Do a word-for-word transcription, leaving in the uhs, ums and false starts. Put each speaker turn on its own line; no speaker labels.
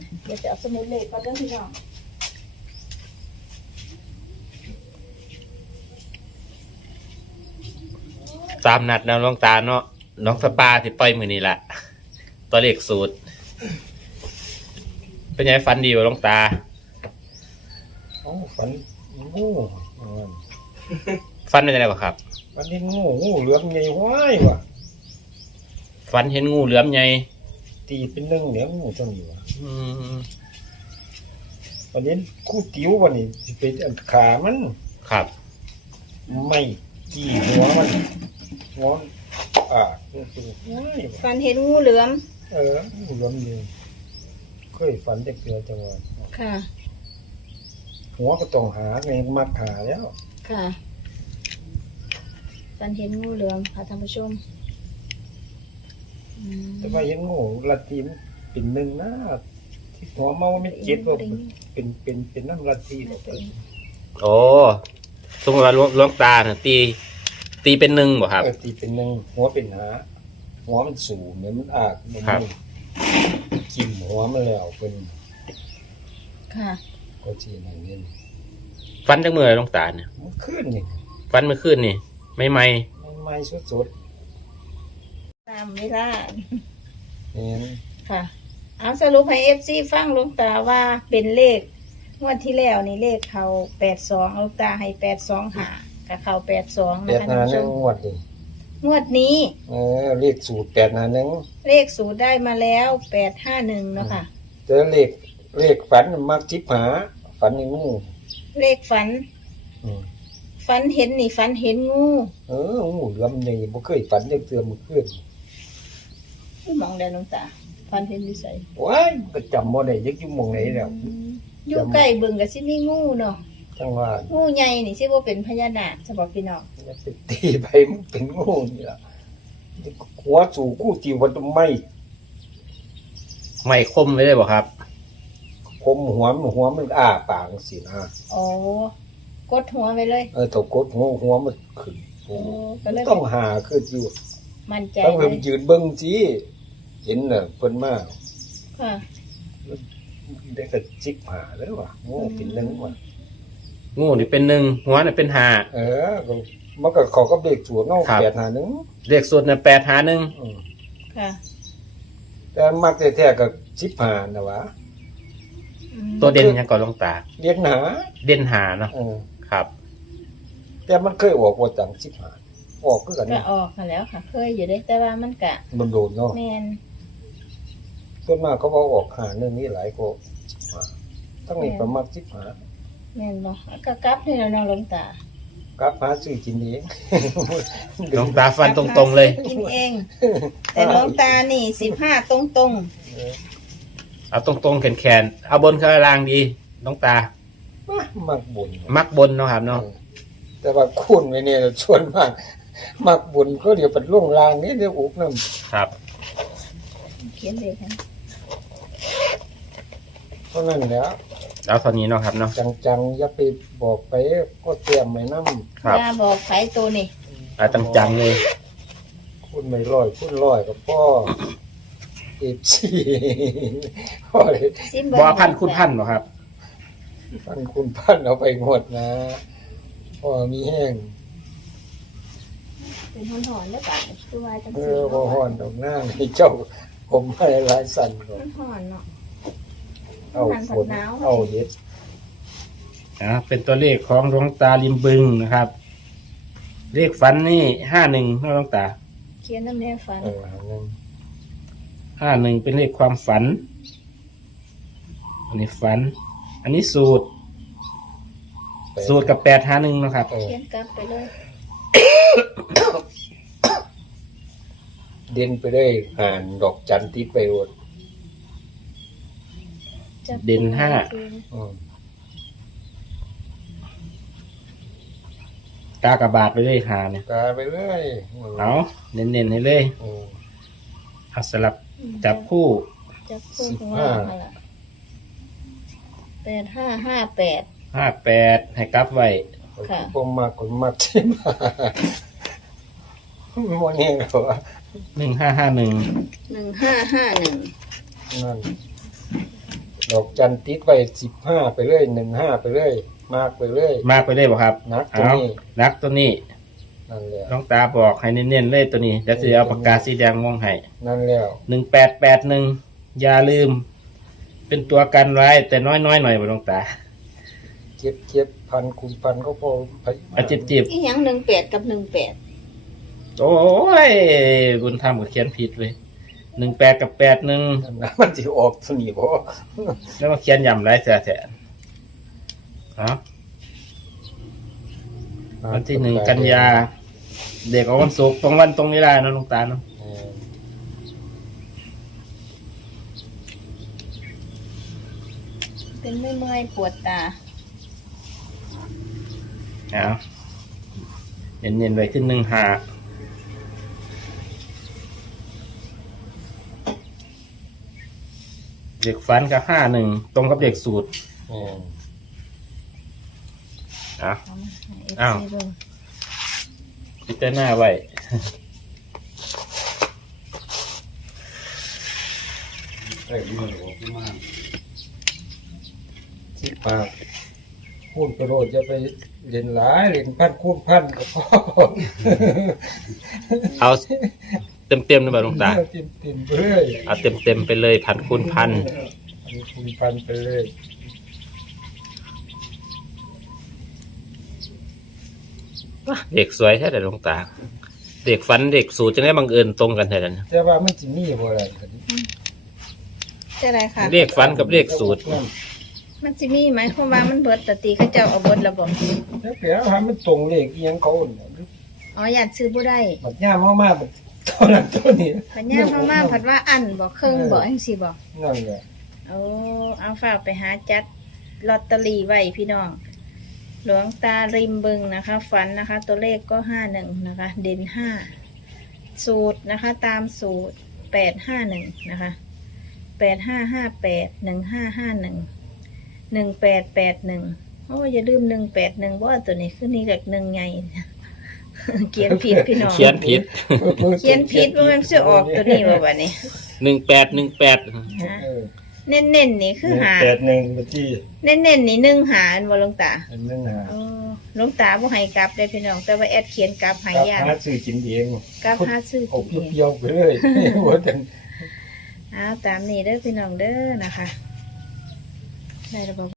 เดี๋ยวจะเอาสมุดเลขก่อนเด้อพี่น้อง
ตามนัดนะน้องตาเนาะน้องสปาที่ปล่อยมือนี่แหละตัวเลขสูตรเป็นไงฟันดีวะน้องตา
โอ้ฝันงูอ่า
ฟันเป็นยังไงบ้างครับ
ฝันเห็นงูงูเหลือมใหญ่ว้ายว่ะ
ฟันเห็นงูเหลือมใหญ่
ตีเป็นหนึ่งเหลืองูตัวนี้ว่ะ
อืม
วันนี้คู่ติ๋ววันนี้สิเป็นอันขามัน
ครับ
ไม่กี่หัวมันหัวมันอ่านี่คือว้ายว่ะ
ฟันเห็นงูเหลือม
เอองูเหลือมนี่เคยฝันเด็กเดียวจังหวะ
ค่ะ
หัวก็ต้องหาไงมักหาแล้ว
ค่ะฟันเห็นงูเหลือมค่ะท่านผู้ชมอืม
แต่ว่าเห็นงูละทีมนเป็นหนึ่งนะที่หัวเมาไม่เจ็บว่าเป็นเป็นเป็นน้ำละทีหรอก
โอ้สมมติว่าหลวงหลวงตาเนี่ยตี ตีเป็นหนึ่งบ่ครับ
เออตีเป็นหนึ่งหัวเป็นหาหัวมันสูงเนี่ยมันอากมัน
ครับ
กินหัวมันแล้วเป็น
ค่ะ
ก็จีนอย่างนี้
ฟันจังมือหลวงตาเนี่ย
มันขึ้นนี่
ฟันเมื่อคืนนี่ไม่ไม่
มันไม่สดสด
ตามเวลา
ๆเนี่ย
ค่ะ เอาสรุปให้เอฟซีฟังหลวงตาว่าเป็นเลขงวดที่แล้วนี่เลขเขาแปดสองหลวงตาให้แปดสองหากับเขาแปดสอง
แป
นะ
ด
คะ
หา
ท่านผู้
ห
ช
นึ่ง
ม
งวดนี่
งวดนี้
เออเลขสูตรแปดหาหนึ่ง
เลขสูตรได้มาแล้วแปดห้าหนึ่งเนาะค่ะ
เจอเลขเลขฝันมักจิบหาฝันในงู
เลขฝัน
อืม
ฝันเห็นนี่ฝันเห็นงู
เอองูลำใหญ่บ่เคยฝันจังเตือมันขึ้น
ที่มองได้หลวงตาฝันเห็นดิสัย
ว้ายก็จำบ่ได้ยักอยู่หมองไหนแล้ว
อยู่ใกล้บึงกับสิมีงูเนาะ
จังว่า
งูใหญ่นี่สิว่าเป็นพญานาคสำหรับพี่น้อง
จะไปตีไปมันเป็นงูนี่ล่ะหัวสู่กู้ตีวันไม่
ไม่คมไว้ได้บ่ครับ
คมหัวมันหัวมันอ้าปากสินะ
โอ้กดหัวไปเลย
เออตกกดหัวหัวมันขึ้น
โอ้ก็เลย
ต้องหาขึ้นอยู่
มั่นใจ
ต้อง
เล
เพิ่ม
ย
ยืนเบิ่งสิเห็นน่ะเพิ่นมา
ค่ะ
ได้ก็จิกหาแล้วว่ะโง่เป็นหนึงว่ะ
งูนี่เป็นหนึ่งหัวนี่เป็นห้า
เออก็มันก็เขาก็เบรกสัวเงา
ครับ
แปดหาหนึง
เลขสูตรเนี่ยแปดหาหนึ่ง
อืม
ค่ะ
แต่มักแท้ๆก็สิบหาน่ะวะ
อืม
ตัวเด่นยังก่อนหลวงตา
เรียนหา
เด่นหาเนาะ
เออ
ครับ
แต่มันเคยออกบ่จังสิบหาออกคือกัน
ก็
นะ
ออกมาแล้วค่ะ เคยอยู่ได้แต่ว่ามันกะ
มันโดนเนาะ
แมน
ส่วนมากเขาบอกออกหาเรื่องนี้หลายก็สิบหาทั้งนี้ก็มักสิบหา
แมนบ่ก็กลับนี่แล้วเนาะหลวงตาก
ลับหาซื้อกินเอง
หลวงตาฟันตรงๆเลย
กินเอง แต่หลวงตานี่สิบห้าตรงตรง
เออ
เอาตรงๆแขนๆเอาบนข้างล่างดีหลวงตา
มักบุญ
มักบนเนาะครับเนาะ
แต่ว่าคุณไว้เนี่ยชวนมากมักบุญก็เดี๋ยวเป็นล่วงลางนี้เดี๋ยวอุกน้
ครับ
ๆเขียนเลยค่ะ
ำเพราะนั้นแหล้ว
เอาเท่านี้เนาะครับเนาะ
จังๆอย่าไปบอกไปก็เตรียมไว้น้ำ
ครับ
ยาบอกไขตัวนี่
เอาจังๆเลย
คุณไม่ร้อยคุณร้อยกับพ่อเอฟซีพ่อเลย
ซิม
บ่พันคุณพันบ่ครับ
พันคุณพันเอาไปหมดนะพ่อมีแห้ง
เป็นหอนๆแล้วป่ะคือว่าจัง
เอ
ซี่
อพ่อห่อนดอกหน้าให้เจ้าผมให้หลายสั่นก่อน
มันหอนเนาะ
เอาฝนเอาเด็ด
อ่าเป็นตัวเลขของหลวงตาริมบึงนะครับ เลขฝันนี่ห้าหนึ่งหลวงตา
เขียนน้ำแดงฟัน
เออหาเงิน
ห้าหนึ่งเป็นเลขความฝัน อันนี้ฝัน อันนี้สูตร
ไป
สูตรกับแปดห้าหนึ่งนะครับ
เออ
เขียนกลับไปเลย
เด่นไปได้ห่านดอกจันติดไปอด
จับ
เด่นห้า
อืม
กากระบาดไปเลยหาเนี่ย
กาไปเลย
เอาเน้นๆให้เลย
อืม
เอาสลับจับคู่
จับคู่
สิบ
ของ
ห้า
เรานั่นล่ะแปดห้าห้าแปด
ห้าแปดให้กลับไว้
ค่ะ
ผมมากคนมากใช่ไหมโมนี่เหรอวะ
หนึ่งห้าห้าหนึ่ง
หนึ่งห้าห้าหนึ่ง
นั่นดอกจันติดไว้สิบห้าไปเลยหนึ่งห้าไปเลยมากไปเลย
มากไปได้บ่ครับ
นักตัว
เอา
นี้
นักตัวนี้
นั่นแหละ
น้องตาบอกให้เน้นๆเลยตัวนี้เดี๋ยวจะเอาปากกาสีแดงมองให้
นั่นแล้ว
หนึ่งแปดแปดหนึ่งอย่าลืม เป็นตัวกันไว้แต่น้อยๆหน่อยบ่น้องตา
เจ็บเจ็บพันคูณพันก็พอไป
เอาจิบจิบ
อีหยังหนึ่งแปดกับหนึ่งแปด
ๆโอ้ยบุญธรรมกับเขียนผิดเลยหนึ่งแปดกับแปดหนึ่ง
นั่นนะมันสิออกสนิบ่
แล้วมาเขียนย่ำไรแท้แท้เอาวันที่หนึ่งกันยา เด็กของวันศุกร์ตรงวันตรงเวลาเนาะน้องตาเนาะ
เออ
เป็นไม่เมื่อยปวดตา
เอาเน้นๆไว้ขึ้นหนึ่งหาเด็กฟันกับห้าหนึ่งตรงกับเด็กสูตร
เออ
อ่ะ
เอามาให้
อ้าว
เอฟซีเบิ่ง
พิจารณาไว้
สิบปากคูณกระโดดจะไปเล่นหลายเล่นพันคูณพันก็พอ
เอาเต็มๆนะบ่หลวงตา
เต็มเต็มๆไปเลย
เอาเต็มๆไปเลยพันคูณพัน
พันคูณพันไปเลย
เด็กสวยแท้แต่หลวงตา เด็กฟันเด็กสูตรจะได้บังเอิญตรงกันแท้นั้น
แต่ว่ามันจะมีบ่อะไรกัน
จะอะไรค่ะ
เลขฟันกับเลขสูตร
มันจะมีไหมเพราะว่ามันเบิดแตตีเขาเจ้าเอาเบิดระบบ
แล้วแปลว่ามันตรงเลขอีหยังเขาเนี่ย
อ๋ออยากซื้อบ่ได้
บัดย่ามากๆบัดเท่านั้นตัวนี้
พันยามามาผัดว่าอันบอกเครื่องบอกจังซี่บอก
นั่นแหละ
เอาเอาฝากไปหาจัดลอตเตอรี่ไว้พี่น้อง หลวงตาริมบึงนะคะ ฝันนะคะ ตัวเลขก็ห้าหนึ่งนะคะ เด่นห้าสูตรนะคะ ตามสูตรแปดห้าหนึ่งนะคะแปดห้าห้าแปดหนึ่งห้าห้าหนึ่งหนึ่งแปดแปดหนึ่งโอ้อย่าลืมหนึ่งแปดหนึ่งว่าตัวนี้คือนี่กับหนึ่งไง เขียนผิดพี่น้อง
เขียนผิด
เขียนผิดว่ามันจะออกตัวนี้ว่าวันนี้
หนึ่งแปดหนึ่งแปด
ฮะ
เออ
เน้นๆนี่คือหา
แปดหนึ่งเมื่อกี้
เน้นๆนี่หนึ่งหาอันบ่หลวงตา
อันนั้นหา
เออหลวงตาบ่ให้กลับได้พี่น้อง แต่ว่าแอดเขียนกลับให้ยาก
หาซื้อกินเอง
กลับหาซื้อ
เอา
กินเอง
เปรี้ยวๆไปเลยว่าแต่
อ้าวตามนี้เด้อพี่น้องเด้อนะคะ ได้ระบบ